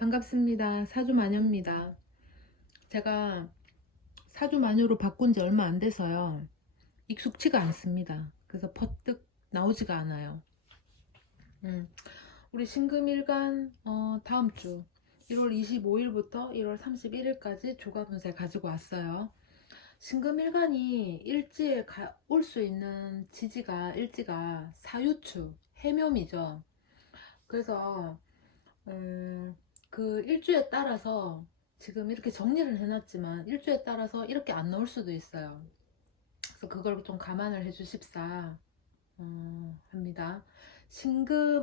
반갑습니다. 사주마녀입니다. 제가 사주마녀로 바꾼 지 얼마 안 돼서요. 익숙치가 않습니다. 그래서 퍼뜩 나오지가 않아요. 우리 신금일간 다음 주 1월 25일부터 1월 31일까지 조가운세 가지고 왔어요. 신금일간이 일지에 올 수 있는 일지가 사유축, 해묘이죠. 그래서 그 일주에 따라서 지금 이렇게 정리를 해놨지만 일주에 따라서 이렇게 안 나올 수도 있어요. 그래서 그걸 좀 감안을 해주십사 합니다.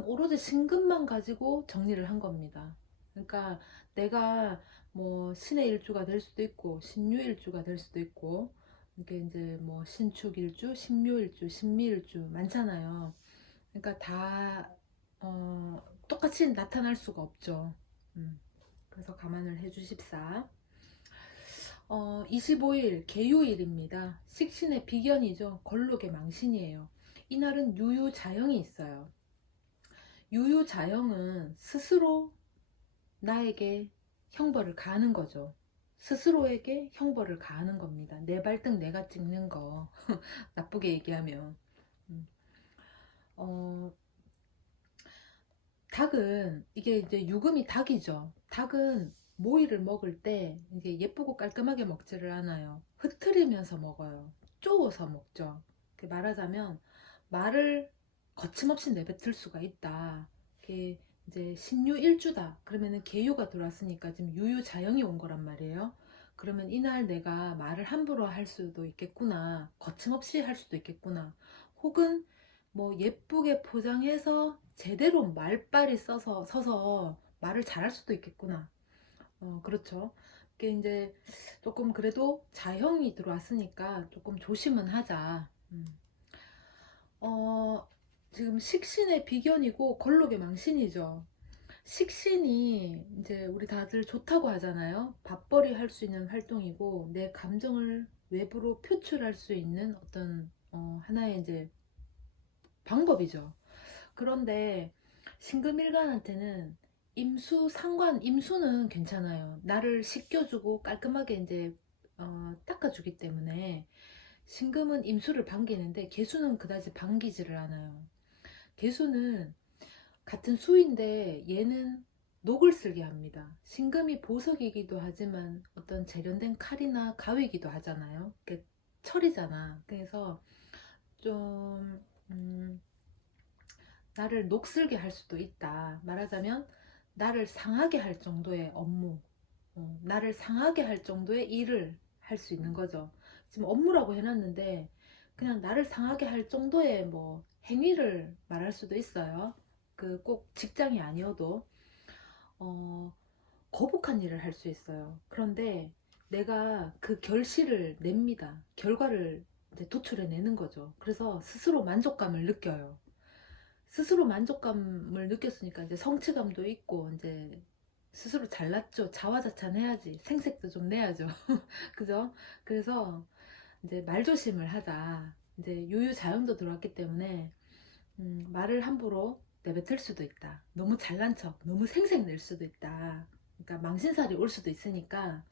오로지 신금만 가지고 정리를 한 겁니다. 그러니까 내가 뭐 신의 일주가 될 수도 있고 신유일주가 될 수도 있고 이게 이제 뭐 신축일주, 신묘일주, 신미일주 많잖아요. 그러니까 다 똑같이 나타날 수가 없죠. 그래서 감안을 해주십사. 25일 계유일입니다. 식신의 비견이죠. 걸록의 망신이에요. 이날은 유유자영이 있어요. 유유자영은 스스로 나에게 형벌을 가하는 거죠. 스스로에게 형벌을 가하는 겁니다. 내 발등 내가 찍는 거. 나쁘게 얘기하면. 음. 어, 닭은 이게 이제 유금이 닭이죠. 닭은 모이를 먹을 때 이게 예쁘고 깔끔하게 먹지를 않아요. 흐트리면서 먹어요. 쪼어서 먹죠. 말하자면 말을 거침없이 내뱉을 수가 있다. 이게 이제 신유일주다. 그러면은 계유가 들어왔으니까 지금 유유자영이 온 거란 말이에요. 그러면 이날 내가 말을 함부로 할 수도 있겠구나. 거침없이 할 수도 있겠구나. 혹은 뭐 예쁘게 포장해서 제대로 말빨이 서서 말을 잘할 수도 있겠구나. 그렇죠. 이게 이제 조금 그래도 자형이 들어왔으니까 조금 조심은 하자. 어, 지금 식신의 비견이고 걸록의 망신이죠. 식신이 이제 우리 다들 좋다고 하잖아요. 밥벌이 할 수 있는 활동이고 내 감정을 외부로 표출할 수 있는 어떤 하나의 이제 방법이죠. 그런데 신금일간한테는 임수는 괜찮아요. 나를 씻겨주고 깔끔하게 이제 닦아주기 때문에 신금은 임수를 반기는데 계수는 그다지 반기지를 않아요. 계수는 같은 수인데 얘는 녹을 쓸게 합니다. 신금이 보석이기도 하지만 어떤 재련된 칼이나 가위이기도 하잖아요. 철이잖아. 그래서 좀 나를 녹슬게 할 수도 있다. 말하자면 나를 상하게 할 정도의 업무, 나를 상하게 할 정도의 일을 할 수 있는 거죠. 지금 업무라고 해놨는데 그냥 나를 상하게 할 정도의 뭐 행위를 말할 수도 있어요. 그 꼭 직장이 아니어도 어, 거북한 일을 할 수 있어요. 그런데 내가 그 결실을 냅니다. 결과를 이제 도출해내는 거죠. 그래서 스스로 만족감을 느껴요. 스스로 만족감을 느꼈으니까 이제 성취감도 있고 이제 스스로 잘났죠. 자화자찬해야지. 생색도 좀 내야죠. 그죠? 그래서 이제 말조심을 하자. 이제 유유자영도 들어왔기 때문에 말을 함부로 내뱉을 수도 있다. 너무 잘난 척, 너무 생색 낼 수도 있다. 그러니까 망신살이 올 수도 있으니까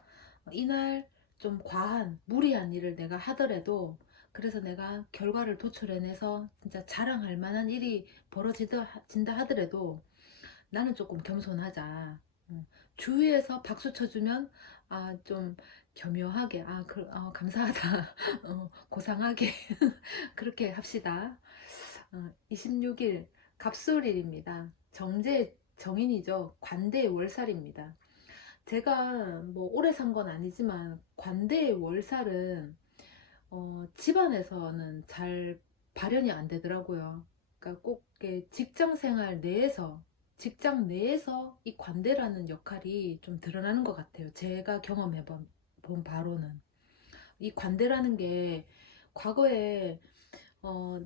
이날 좀 과한, 무리한 일을 내가 하더라도 그래서 내가 결과를 도출해내서 진짜 자랑할 만한 일이 벌어진다 하더라도 나는 조금 겸손하자. 주위에서 박수 쳐주면 좀 겸요하게 감사하다. 고상하게 그렇게 합시다. 26일 갑술일입니다. 정인이죠. 관대의 월살입니다. 제가 뭐 오래 산 건 아니지만 관대의 월살은 집안에서는 잘 발현이 안 되더라고요. 그러니까 꼭 이렇게 직장 내에서 이 관대라는 역할이 좀 드러나는 것 같아요. 제가 경험해 본 바로는 이 관대라는 게 과거에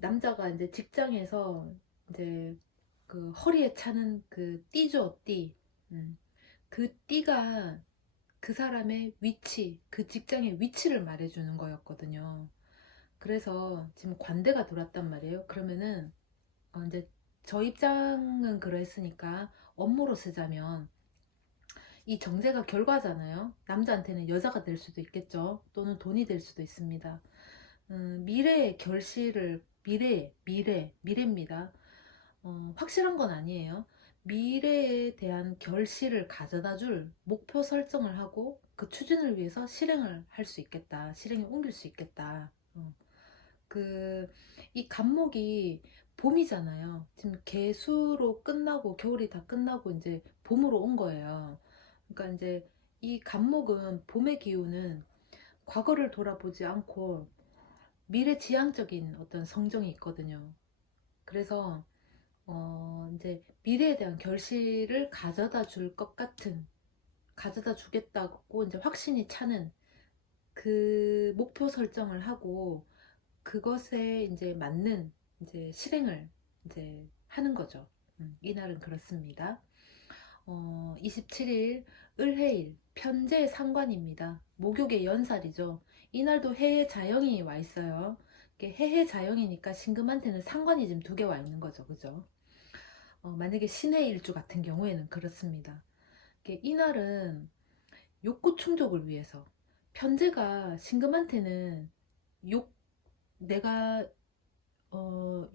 남자가 이제 직장에서 이제 그 허리에 차는 그 띠죠, 띠. 그 띠가 그 사람의 위치, 그 직장의 위치를 말해주는 거였거든요. 그래서 지금 관대가 들어왔단 말이에요. 그러면은 이제 저 입장은 그랬으니까 업무로 쓰자면 이 정제가 결과잖아요. 남자한테는 여자가 될 수도 있겠죠. 또는 돈이 될 수도 있습니다. 미래의 결실을, 미래입니다. 확실한 건 아니에요. 미래에 대한 결실을 가져다 줄 목표 설정을 하고 그 추진을 위해서 실행을 할 수 있겠다. 실행에 옮길 수 있겠다. 그, 이 간목이 봄이잖아요. 지금 개수로 끝나고 겨울이 다 끝나고 이제 봄으로 온 거예요. 그러니까 이제 이 간목은 봄의 기운은 과거를 돌아보지 않고 미래지향적인 어떤 성정이 있거든요. 그래서 이제 미래에 대한 결실을 가져다 줄 것 같은, 가져다 주겠다고 이제 확신이 차는 그 목표 설정을 하고 그것에 이제 맞는 이제 실행을 이제 하는 거죠. 이날은 그렇습니다. 27일 을해일 편재 상관입니다. 목욕의 연살이죠. 이날도 해의 자영이 와 있어요. 해의 자영이니까 신금한테는 상관이 지금 두 개 와 있는 거죠. 그죠? 만약에 신의 일주 같은 경우에는 그렇습니다. 이날은 욕구 충족을 위해서 편재가 신금한테는 욕 내가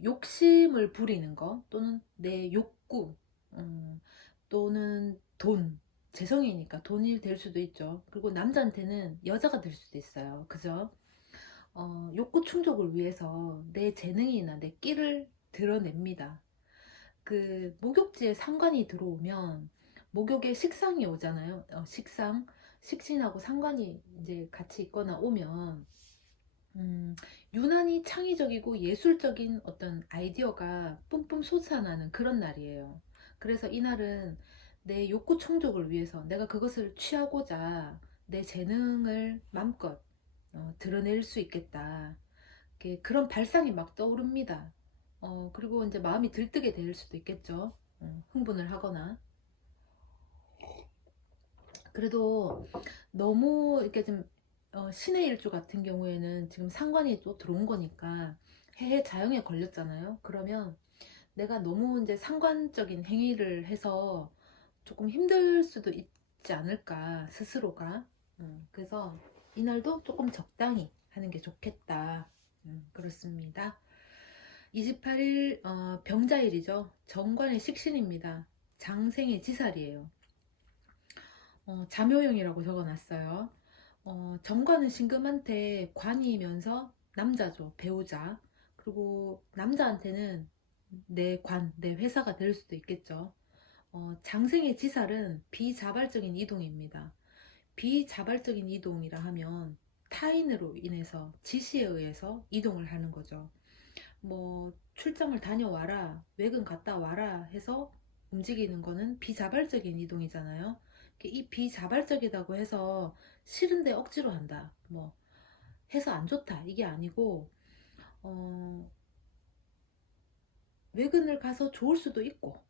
욕심을 부리는 거 또는 내 욕구 또는 돈 재성이니까 돈이 될 수도 있죠. 그리고 남자한테는 여자가 될 수도 있어요. 그죠? 욕구 충족을 위해서 내 재능이나 내 끼를 드러냅니다. 그 목욕지에 상관이 들어오면 목욕에 식상이 오잖아요. 식신하고 상관이 이제 같이 있거나 오면 음, 유난히 창의적이고 예술적인 어떤 아이디어가 뿜뿜 솟아나는 그런 날이에요. 그래서 이날은 내 욕구 충족을 위해서 내가 그것을 취하고자 내 재능을 마음껏 드러낼 수 있겠다. 그런 발상이 막 떠오릅니다. 그리고 이제 마음이 들뜨게 될 수도 있겠죠. 흥분을 하거나. 그래도 너무 이렇게 좀 신의 일주 같은 경우에는 지금 상관이 또 들어온 거니까 해해 자영에 걸렸잖아요. 그러면 내가 너무 이제 상관적인 행위를 해서 조금 힘들 수도 있지 않을까 스스로가. 그래서 이날도 조금 적당히 하는 게 좋겠다. 그렇습니다. 28일 병자일이죠. 정관의 식신입니다. 장생의 지살이에요. 자묘용이라고 적어놨어요. 정관은 신금한테 관이면서 남자죠. 배우자. 그리고 남자한테는 내 관, 내 회사가 될 수도 있겠죠. 장생의 지살은 비자발적인 이동입니다. 비자발적인 이동이라 하면 타인으로 인해서 지시에 의해서 이동을 하는 거죠. 뭐 출장을 다녀와라, 외근 갔다 와라 해서 움직이는 거는 비자발적인 이동이잖아요. 이 비자발적이라고 해서 싫은데 억지로 한다, 뭐 해서 안 좋다 이게 아니고 외근을 가서 좋을 수도 있고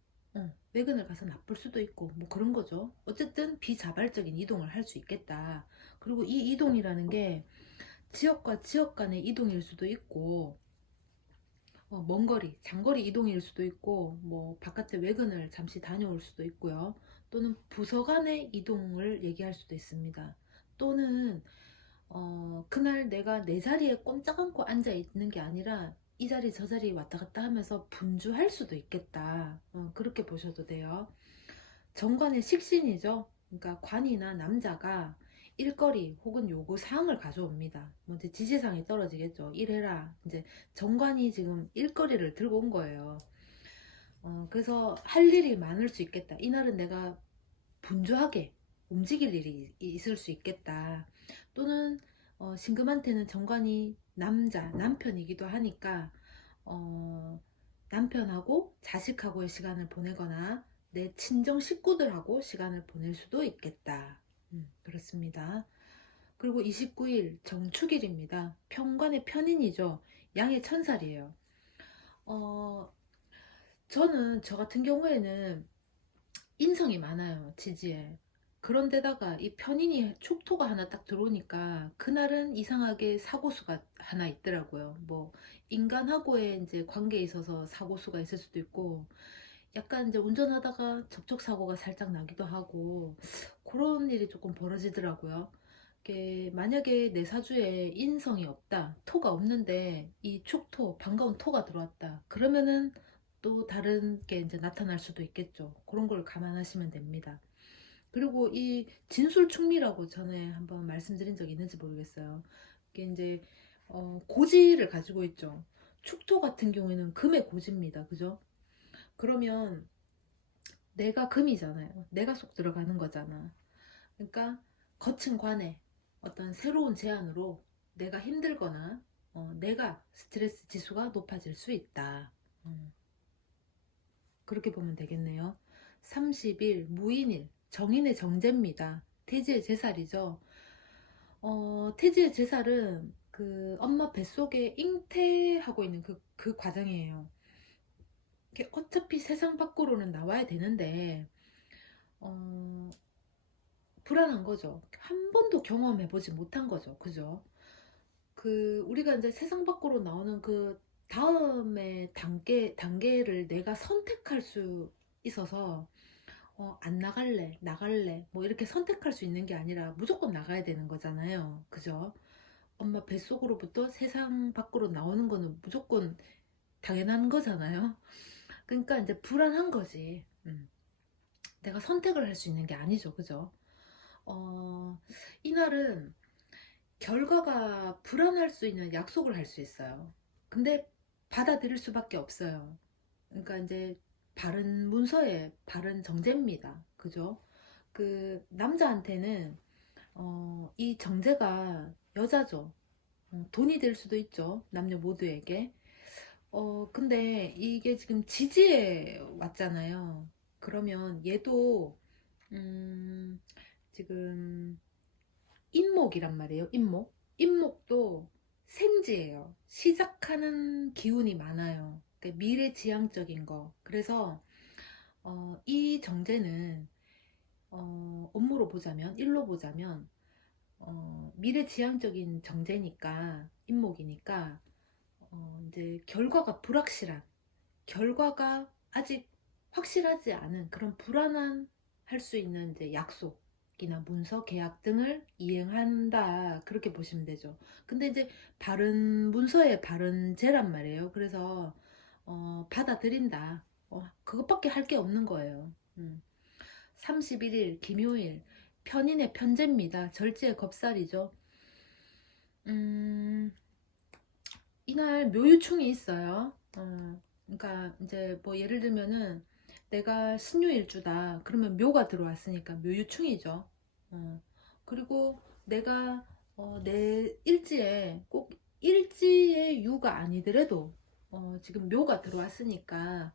외근을 가서 나쁠 수도 있고 뭐 그런 거죠. 어쨌든 비자발적인 이동을 할 수 있겠다. 그리고 이 이동이라는 게 지역과 지역 간의 이동일 수도 있고 먼 거리, 장거리 이동일 수도 있고 뭐 바깥에 외근을 잠시 다녀올 수도 있고요. 또는 부서 간의 이동을 얘기할 수도 있습니다. 또는 그날 내가 내 자리에 꼼짝 않고 앉아 있는 게 아니라 이 자리 저 자리 왔다 갔다 하면서 분주할 수도 있겠다. 그렇게 보셔도 돼요. 정관의 식신이죠. 그러니까 관이나 남자가 일거리 혹은 요구 사항을 가져옵니다. 뭐 이제 지시사항이 떨어지겠죠. 일해라. 이제 정관이 지금 일거리를 들고 온 거예요. 그래서 할 일이 많을 수 있겠다. 이날은 내가 분주하게 움직일 일이 있을 수 있겠다. 또는 신금한테는 정관이 남편이기도 하니까 남편하고 자식하고의 시간을 보내거나 내 친정 식구들하고 시간을 보낼 수도 있겠다. 그렇습니다. 그리고 29일 정축일입니다. 편관의 편인이죠. 양의 천살이에요. 저는 저 같은 경우에는 인성이 많아요. 지지에. 그런데다가 이 편인이 축토가 하나 딱 들어오니까 그날은 이상하게 사고수가 하나 있더라고요. 뭐 인간하고의 이제 관계에 있어서 사고수가 있을 수도 있고 약간 이제 운전하다가 접촉사고가 살짝 나기도 하고 그런 일이 조금 벌어지더라고요. 이게 만약에 내 사주에 인성이 없다, 토가 없는데 이 축토, 반가운 토가 들어왔다. 그러면은 또 다른 게 이제 나타날 수도 있겠죠. 그런 걸 감안하시면 됩니다. 그리고 이 진술충미라고 전에 한번 말씀드린 적이 있는지 모르겠어요. 이게 이제 고지를 가지고 있죠. 축토 같은 경우에는 금의 고지입니다. 그죠? 그러면 내가 금이잖아요. 내가 속 들어가는 거잖아. 그러니까 거친 관해 어떤 새로운 제안으로 내가 힘들거나 내가 스트레스 지수가 높아질 수 있다. 음, 그렇게 보면 되겠네요. 30일 무인일 정인의 정제입니다. 태지의 제살이죠. 태지의 제살은 그 엄마 뱃속에 잉태하고 있는 그 과정이에요. 이게 어차피 세상 밖으로는 나와야 되는데 어, 불안한 거죠. 한 번도 경험해보지 못한 거죠. 그죠? 그 우리가 이제 세상 밖으로 나오는 그 다음의 단계를 내가 선택할 수 있어서 안 나갈래, 나갈래, 뭐 이렇게 선택할 수 있는 게 아니라 무조건 나가야 되는 거잖아요. 그죠? 엄마 뱃속으로부터 세상 밖으로 나오는 거는 무조건 당연한 거잖아요. 그러니까 이제 불안한 거지. 내가 선택을 할 수 있는 게 아니죠. 그죠? 어, 이날은 결과가 불안할 수 있는 약속을 할 수 있어요. 근데 받아들일 수밖에 없어요. 그러니까 이제 바른 문서에 바른 정제입니다. 그죠? 그 남자한테는 이 정제가 여자죠. 돈이 될 수도 있죠. 남녀 모두에게. 근데 이게 지금 지지에 왔잖아요. 그러면 얘도 음, 지금 인목이란 말이에요. 인목. 인목도 생지예요. 시작하는 기운이 많아요. 그러니까 미래지향적인 거. 그래서 이 정제는 업무로 보자면, 일로 보자면 미래지향적인 정제니까, 인목이니까 이제 결과가 불확실한, 결과가 아직 확실하지 않은 그런 불안한 할 수 있는 이제 약속이나 문서, 계약 등을 이행한다. 그렇게 보시면 되죠. 근데 이제 바른 문서에 바른 죄란 말이에요. 그래서 받아들인다. 그것밖에 할 게 없는 거예요. 31일 김요일 편인의 편제입니다. 절지의 겁살이죠. 음, 이날 묘유충이 있어요. 그러니까 이제 뭐 예를 들면은 내가 신유일주다. 그러면 묘가 들어왔으니까 묘유충이죠. 어, 그리고 내가 내 일지에 꼭 일지의 유가 아니더라도 지금 묘가 들어왔으니까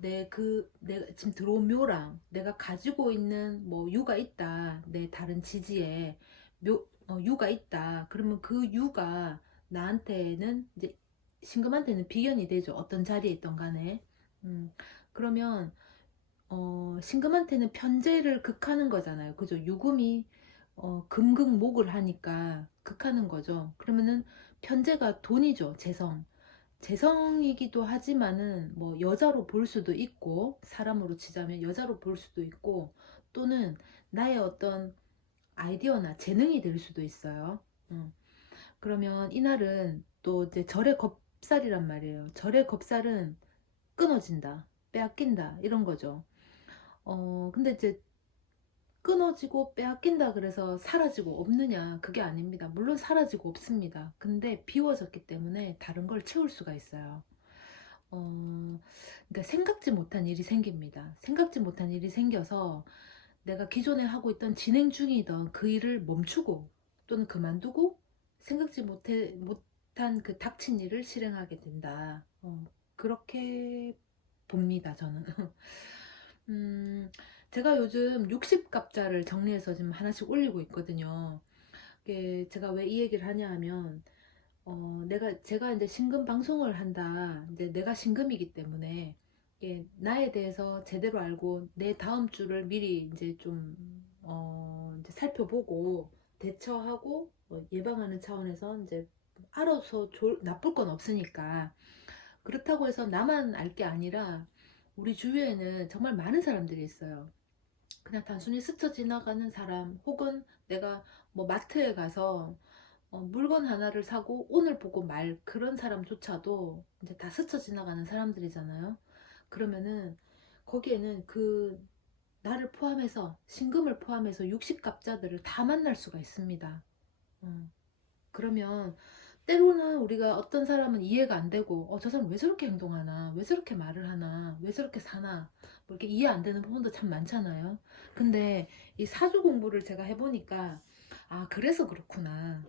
내가 지금 들어온 묘랑 내가 가지고 있는 뭐 유가 있다. 내 다른 지지에 유가 있다. 그러면 그 유가 나한테는 이제 신금한테는 비견이 되죠. 어떤 자리에 있던 간에. 음, 그러면 신금한테는 편재를 극하는 거잖아요. 그죠? 유금이 금극목을 하니까 극하는 거죠. 그러면은 편재가 돈이죠. 재성. 재성이기도 하지만은 뭐 여자로 볼 수도 있고 사람으로 치자면 여자로 볼 수도 있고 또는 나의 어떤 아이디어나 재능이 될 수도 있어요. 음. 그러면 이날은 또 이제 절의 겁살이란 말이에요. 절의 겁살은 끊어진다, 빼앗긴다 이런 거죠. 근데 이제 끊어지고 빼앗긴다 그래서 사라지고 없느냐? 그게 아닙니다. 물론 사라지고 없습니다. 근데 비워졌기 때문에 다른 걸 채울 수가 있어요. 그러니까 생각지 못한 일이 생깁니다. 생각지 못한 일이 생겨서 내가 기존에 하고 있던 진행 중이던 그 일을 멈추고 또는 그만두고 생각지 못한 그 닥친 일을 실행하게 된다. 그렇게 봅니다, 저는. 음, 제가 요즘 60갑자를 정리해서 지금 하나씩 올리고 있거든요. 이게 제가 왜 이 얘기를 하냐 하면, 제가 이제 신금 방송을 한다. 이제 내가 신금이기 때문에, 이게 나에 대해서 제대로 알고 내 다음 주를 미리 이제 좀, 이제 살펴보고 대처하고 예방하는 차원에서 이제 알아서 나쁠 건 없으니까. 그렇다고 해서 나만 알 게 아니라 우리 주위에는 정말 많은 사람들이 있어요. 그냥 단순히 스쳐 지나가는 사람, 혹은 내가 뭐 마트에 가서 물건 하나를 사고 오늘 보고 말 그런 사람조차도 이제 다 스쳐 지나가는 사람들이잖아요. 그러면은 거기에는 그 나를 포함해서, 신금을 포함해서 60갑자들을 다 만날 수가 있습니다. 어, 그러면 때로는 우리가, 어떤 사람은 이해가 안 되고 저 사람 왜 저렇게 행동하나, 왜 저렇게 말을 하나, 왜 저렇게 사나, 뭐 이렇게 이해 안 되는 부분도 참 많잖아요. 근데 이 사주 공부를 제가 해보니까, 아 그래서 그렇구나,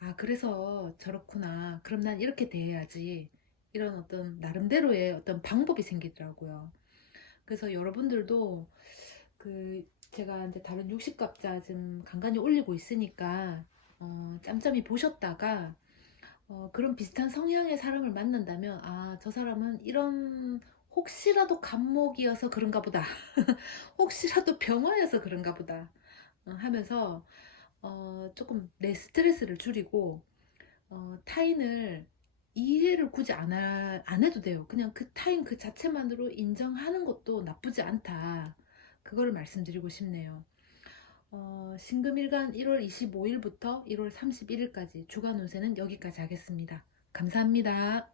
아 그래서 저렇구나, 그럼 난 이렇게 대해야지, 이런 어떤 나름대로의 어떤 방법이 생기더라고요. 그래서 여러분들도 제가 이제 다른 60갑자 좀 간간히 올리고 있으니까 짬짬이 보셨다가 그런 비슷한 성향의 사람을 만난다면, 아 저 사람은 이런, 혹시라도 간목이어서 그런가 보다, 혹시라도 병화여서 그런가 보다, 하면서 조금 내 스트레스를 줄이고, 타인을 이해를 굳이 안 해도 돼요. 그냥 그 타인 그 자체만으로 인정하는 것도 나쁘지 않다. 그거를 말씀드리고 싶네요. 신금일간 1월 25일부터 1월 31일까지 주간 운세는 여기까지 하겠습니다. 감사합니다.